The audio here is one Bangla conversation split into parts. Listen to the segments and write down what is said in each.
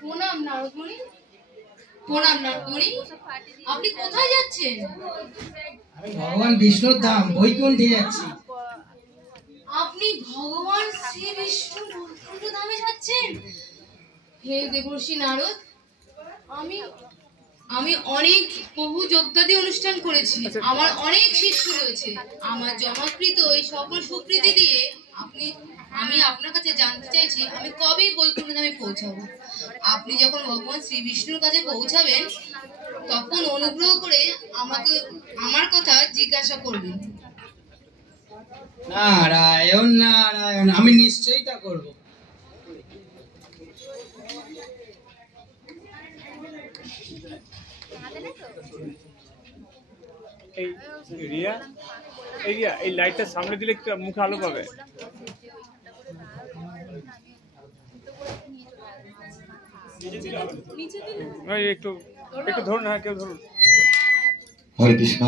প্রণাম নারদমণি, প্রণাম নারদমণি। আপনি কোথায় যাচ্ছেন? আমি ভগবান বিষ্ণুর ধাম বৈকুণ্ঠে যাচ্ছি। আপনি ভগবান শ্রী বিষ্ণু বৈকুণ্ঠ ধামে যাচ্ছেন? হে দেবর্ষি নারদ, আমি অনেক বহু যোগ্যাদি অনুষ্ঠান করেছি, আমার অনেক শিষ্য রয়েছে। আমার জমাকৃত এই সকল সুকৃতি দিয়ে আমি আপনার কাছে জানতে চাইছি, আমি কবে বৈকুণ্ঠ ধামে পৌঁছাবো। আপনি যখন ভগবান শ্রী বিষ্ণুর কাছে পৌঁছাবেন তখন অনুগ্রহ করে আমাকে আমার কথা জিজ্ঞাসা করবেন। নারায়ণ নারায়ণ, আমি নিশ্চয়ই তা করব। এই রিয়া, এই লাইটটা সামনে দিলে মুখে আলো পাবে। একটু একটু ধরুন, হ্যাঁ কেউ ধরুন। হরে কৃষ্ণ।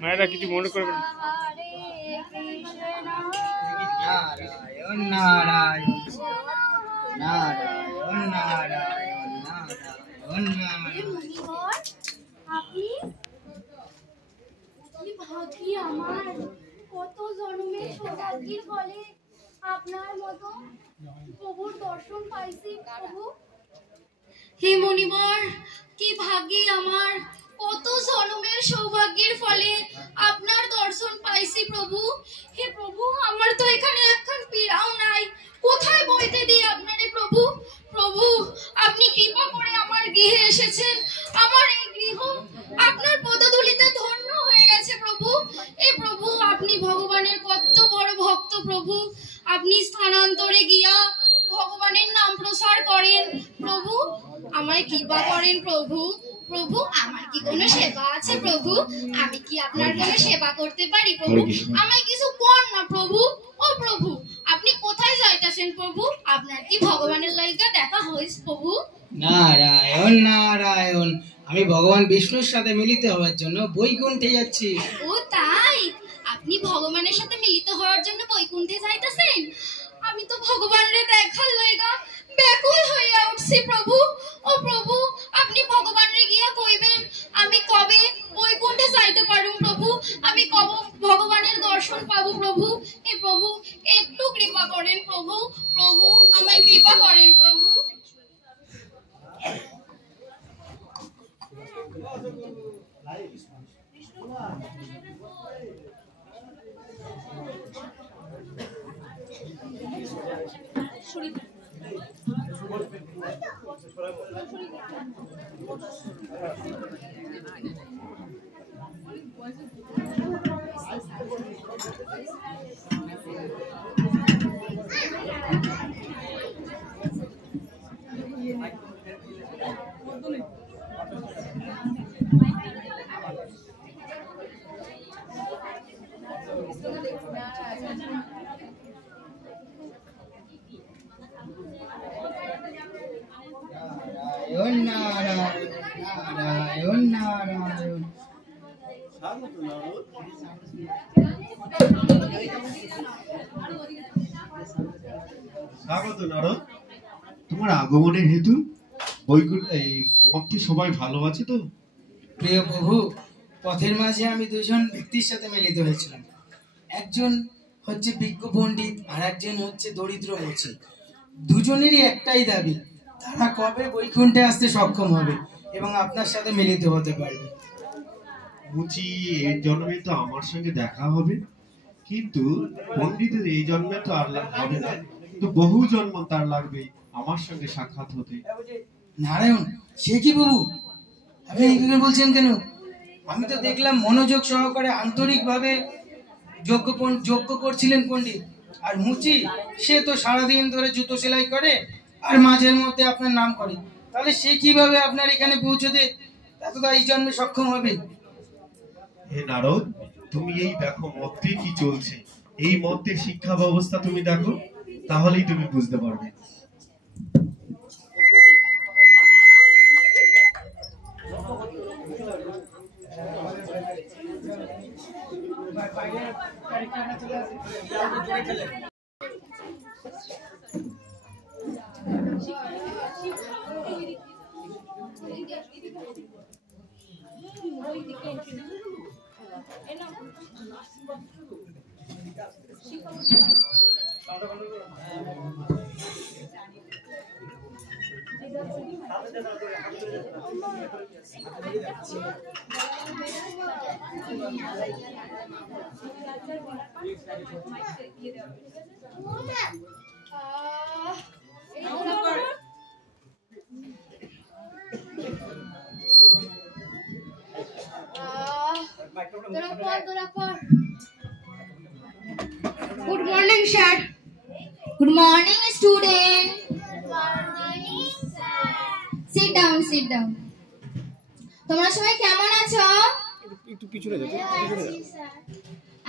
মায়েরা কিছু মনে করবেন। নারায়ণ নারায়ণ নারায়ণ নারায়ণ নারায়ণ নারায়ণ। আপনি ভাগ্যি আমার, কত জন্মের সৌভাগ্যের ফলে আপনার মতো প্রভুর দর্শন পাইছি প্রভু। হে মণিবর, কি ভাগ্যি আমার, কত জন্মের সৌভাগ্যের ফলে আপনার দর্শন পাইছি প্রভু। হে প্রভু, আমার তো এখানে একখান পীড়াও নাই, কোথায় বইতে দিই আপনারে প্রভু। প্রভু, আপনি কৃপা করে আমার গৃহে এসেছেন, আমার এই গৃহ আপনার পদধূলিতে ধন্য হয়ে গেছে প্রভু। এ প্রভু, আপনি ভগবানের কত বড় ভক্ত প্রভু, আপনি স্থানান্তরে গিয়া ভগবানের নাম প্রচার করেন প্রভু, আমায় কৃপা করেন প্রভু। প্রভু, আমার কি কোনো সেবা আছে প্রভু? আমি কি আপনার কোনো সেবা করতে পারি প্রভু? আমায় কিছু কোন না প্রভু। ও প্রভু, আপনি কোথায় যাইতেছেন প্রভু? আপনার কি ভগবানের লাইগা দেখা হইছে প্রভু? নারায়ণ নারায়ণ, আমি ভগবান বিষ্ণুর সাথে মিলিত হওয়ার জন্য বৈকুণ্ঠে যাচ্ছি। ও তাই, আপনি ভগবানের সাথে মিলিত হওয়ার জন্য বৈকুণ্ঠে যাইতেছেন? আমি তো ভগবানের দেখার লাইগা ব্যাকুল হইয়া উঠছি প্রভু। ও প্রভু, আপনি ভগবানের গিয়া কইবেন আমি কবে বৈকুণ্ঠে যাইতে পারুম প্রভু, আমি কবে ভগবানের দর্শন পাবো প্রভু। এ প্রভু, একটু কৃপা করেন প্রভু। প্রভু, আমায় কৃপা করেন প্রভু। নারায়ণ নারায়ণ নারায়ণ নারায়ণ। স্বাগত নারদ, তোমার আগমনের হেতু বৈকুণ্ঠ এই মঠে সবাই ভালো আছে তো? প্রিয় প্রভু, পথের মাঝে আমি দুজন ব্যক্তির সাথে মিলিত হয়েছিলাম। একজন হচ্ছে বিজ্ঞ পণ্ডিত আর একজন হচ্ছে দরিদ্র মুচি। দুজনেরই একটাই দাবি, তারা কবে বৈকুণ্ঠে আসতে সক্ষম হবে এবং আপনার সাথে মিলিত হতে পারবে। মুচি এই জন্মে তো আমার সঙ্গে দেখা হবে, কিন্তু পণ্ডিতের এই জন্মে তো আর হবে না, কিন্তু বহু জন্ম তার লাগবে আমার সঙ্গে সাক্ষাৎ হতে। নারায়ণ, সে কি প্রভু, আপনি এই বলছেন কেন? আমি তো দেখলাম মনোযোগ সহকারে আন্তরিকভাবে যজ্ঞ করছিলেন পণ্ডিত। আর মুচি, সে তো সারাদিন ধরে জুতো সেলাই করে আর মাঝের মধ্যে আপনার নাম করে, তাহলে সে কিভাবে আপনার এখানে পৌঁছতে এতটা এই জন্মে সক্ষম হবে? হে নারদ, তুমি এই দেখো মধ্যে কি চলছে, এই মধ্যে শিক্ষা ব্যবস্থা তুমি দেখো, তাহলেই তুমি বুঝতে পারবে। Good morning, sir. Good morning, student. Good morning, sir. Sit down, sit down. তোমরা সবাই কেমন আছো? একটু পিছনে যাও,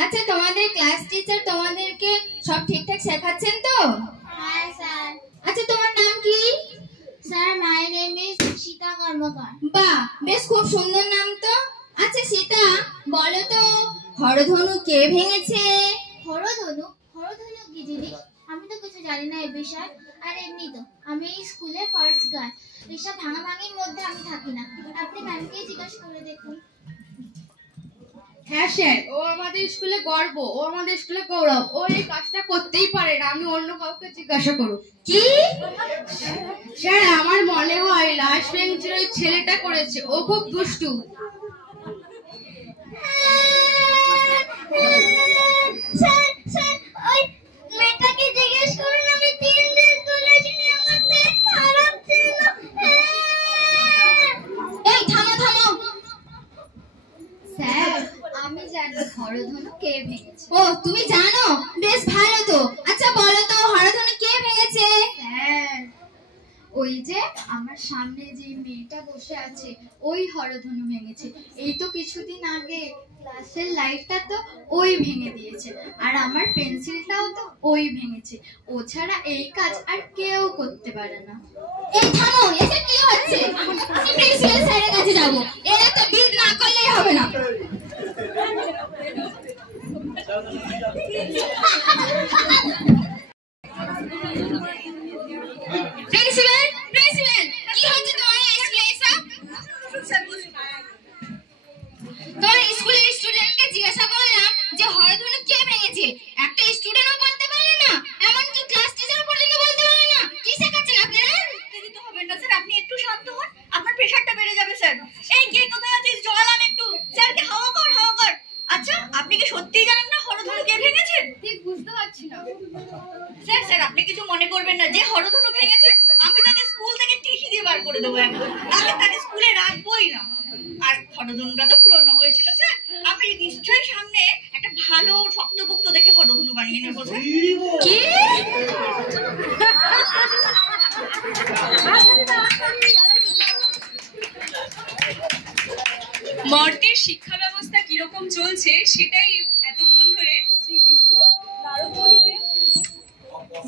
আচ্ছা, তোমাদের ক্লাস টিচার তোমাদেরকে সব ঠিকঠাক শেখাচ্ছেন তো? Hi, sir. আচ্ছা, তোমার নাম কি? Sir, my name is Shita Karmakar. বাহ, বেশ খুব সুন্দর নাম তো। আচ্ছা সীতা, বলো তো হরধনু কে ভেঙেছে? হরধনু? হরধনু কি জিনিস? আমি তো কিছু জানি না এই বিষয়ে। আর এমনি তো আমি এই স্কুলে ফার্স্ট গার্ল, এসব ভাঙাভাঙির মধ্যে আমি থাকি না। আপনি ম্যামকে জিজ্ঞাসা করে দেখুন। হ্যাঁ স্যার, ও আমাদের স্কুলে গর্ব, ও আমাদের স্কুলে গৌরব। ও এই কাজটা করতেই পারে না, আমি অন্য কাউকে জিজ্ঞাসা করুন। কি? স্যার, আমার মনে হয় লাস্ট বেঞ্চের ওই ছেলেটা করেছে, ও খুব দুষ্টু। স্যার, ওই মেয়েটাকে জিজ্ঞেস করুন। আমি 3 দিন স্কুলে ছিলাম, আমার পেট খারাপ ছিল। এই থামো। স্যার, আমি জানি হরধনু কে ভেঙেছে। ও, তুমি জানো? বেশ ভালো তো। আচ্ছা বলো তো হরধনু কে ভেঙেছে? স্যার, ওই যে আমার সামনে যে মেয়েটা বসে আছে, ওই হরধনু ভেঙেছে। এই তো কিছুদিন আগে ক্লাসের লাইটটা তো ওই ভেঙে দিয়েছে, আর আমার পেন্সিলটাও তো ওই ভেঙেছে। ও ছাড়া এই কাজ আর কেউ করতে পারে না। এই থামো, এসব কি হচ্ছে? আমি প্রিন্সিপাল স্যারের কাছে যাব। এরা তো বিট না করলেই হবে না। প্রিন্সিপাল, কি হচ্ছে তোমার স্কুলে এসব? তোমার স্কুলের স্টুডেন্টকে জিজ্ঞাসা করলাম যে হরধনু কে ভেঙেছে, একটা স্টুডেন্টও বলতে পারে না, এমনকি ক্লাস টিচার পর্যন্ত বলতে পারে না। কি শেখাচ্ছেন আপনারা? দিতে হবে না স্যার, আপনি একটু শান্ত হন, আপনার প্রেশারটা বেড়ে যাবে স্যার। এই কে কোথায় আছিস, জল আন একটু। স্যারকে হাওয়া কর। আচ্ছা, আপনি কি সত্যিই জানেন না হরধনু কে ভেঙেছে? ঠিক বুঝতে পারছি না। স্যার আপনি কিছু মনে করবেন না, যে হরধনু ভেঙেছে আমি তাকে স্কুল থেকে টিসি দিয়ে বার করে দেবো একদম, তাকে স্কুলে রাখবোই না। আর হরধনুটা তো পুরনো হয়েছিল স্যার, আমি নিশ্চয়ই সামনে একটা ভালো শক্তপোক্ত দেখে হরধনু বানিয়ে নেবো স্যার। কি? মর্তের শিক্ষা ব্যবস্থা কিরকম চলছে সেটাই এতক্ষণ ধরে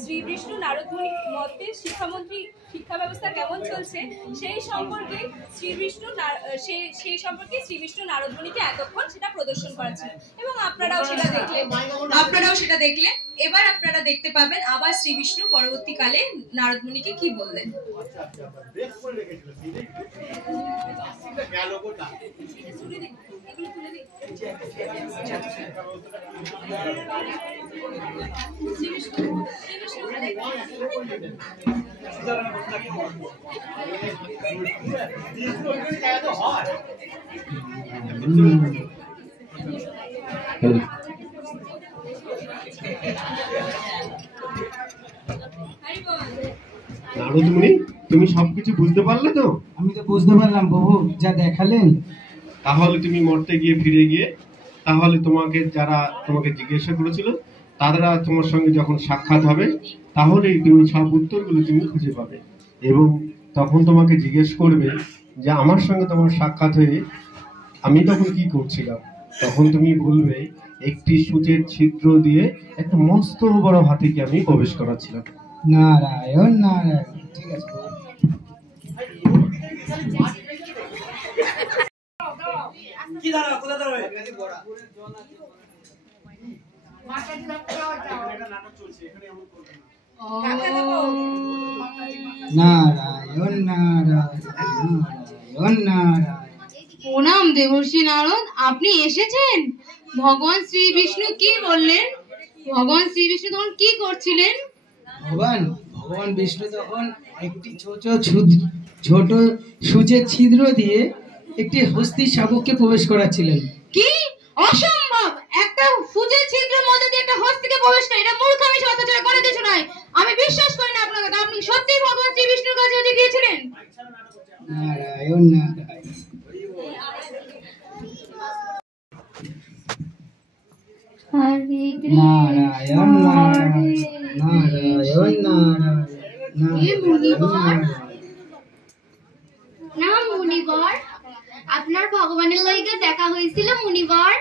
শ্রী বিষ্ণু নারদমুনি মর্তের শিক্ষা ব্যবস্থা কেমন চলছে সেই সম্পর্কে শ্রী বিষ্ণু নারদমুনিকে এতক্ষণ সেটা প্রদর্শন করেছিল, এবং আপনারাও সেটা দেখলেন। এবার আপনারা দেখতে পাবেন আবার শ্রী বিষ্ণু পরবর্তীকালে নারদমুনিকে কি বললেন। নারদমুনি, তুমি সবকিছু বুঝতে পারলে তো? আমি তো বুঝতে পারলাম প্রভু, যা দেখালেন তাহলে তুমি মরতে গিয়ে ফিরে গিয়ে তাহলে তোমাকে যারা তোমাকে জিজ্ঞাসা করেছিল তারা তোমার সঙ্গে যখন সাক্ষাৎ হবে তাহলেই তুমি সব উত্তরগুলো তুমি খুঁজে পাবে এবং তখন তোমাকে জিজ্ঞেস করবে যে আমার সঙ্গে তোমার সাক্ষাৎ হয়ে আমি তখন কি করছিলাম, তখন তুমি বলবে একটি সূচের ছিদ্র দিয়ে একটা মস্ত বড় হাতিকে আমি প্রবেশ করাচ্ছিলাম। নারায়ণ নারায়ণ। ঠিক আছে। নারায়ণ নারায়ণ নারায়ণ নারায়ণ। প্রণাম দেবর্ষি নারদ, আপনি এসেছেন। ভগবান শ্রী বিষ্ণু কি বললেন? ভগবান শ্রী বিষ্ণু তখন কি করছিলেন? ভগবান বিষ্ণু তখন একটি ছোট সূচের ছিদ্র দিয়ে একটি হস্তি শাবককে প্রবেশ করাচ্ছিলেন। কি অসম্ভব! একটা সূচের ছিদ্রের মধ্যে দিয়ে একটা হস্তিকে প্রবেশ করে, এটা মূর্খামি ছাড়া করে কিছু নয়। আমি বিশ্বাস করি না আপনাকে। আপনি সত্যিই ভগবান শ্রী বিষ্ণুর কাছে গিয়েছিলেন? নারায়ণ নারায়ণ। নারায়ণ নারায়ণ নারায়ণ। না মুনিবর, আপনার ভগবানের লইগে দেখা হয়েছিল মুনিবর।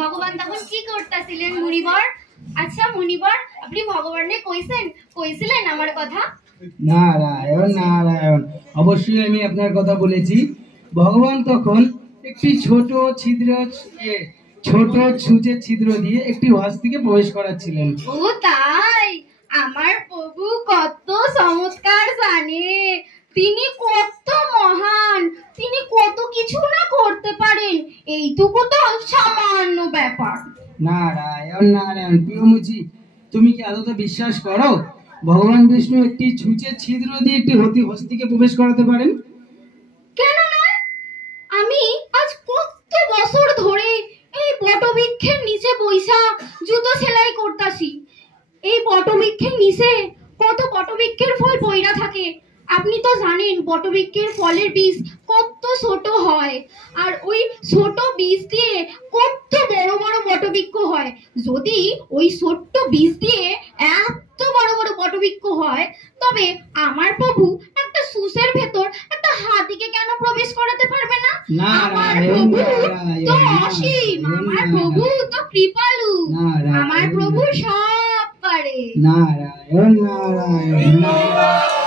ভগবান তখন কি করতেছিলেন মুনিবর? আচ্ছা মুনিবর, আপনি ভগবানকে কইছিলেন আমার কথা? নারায়ণ নারায়ণ। অবশ্যই আমি আপনার কথা বলেছি। ভগবান তখন একটি ছোট সূচের ছিদ্র দিয়ে একটি হস্তিকে প্রবেশ করাচ্ছিলেন। ও তাই? আমার প্রভু কত চমৎকার জানে, তিনি কত মহান, তিনি কত কিছু না করতে পারেন। এইটুকু তো সামান্য ব্যাপার। নারায়ণ নারায়ণ। প্রিয়মুচি, তুমি কি আদৌ বিশ্বাস করো ভগবান বিষ্ণু একটি সূচের ছিদ্র দিয়ে একটি হস্তিকে প্রবেশ করাতে পারেন? কেন নয়? আমি আজ কত বছর ধরে এই বটবৃক্ষের নিচে বইসা জুতো সেলাই করতাছি। এই বটবৃক্ষের নিচে কত বটবৃক্ষের ফল পইড়া থাকে। আপনি তো জানেন বটবৃক্ষের ফলের বীজ কত ছোট হয়, আর ওই ছোট বীজ দিয়ে কত বড় বড় বটবৃক্ষ হয়। যদি ওই ছোট্ট বীজ দিয়ে এত বড় বড় বটবৃক্ষ হয়, তবে আমার প্রভু একটা সুসের ভেতর একটা হাতিকে কেন প্রবেশ করাতে পারবে না? আমার প্রভু তো অসীম, আমার প্রভু তো কৃপালু, আমার প্রভু সব পারে। নারায়ণ নারায়ণ নারায়ণ।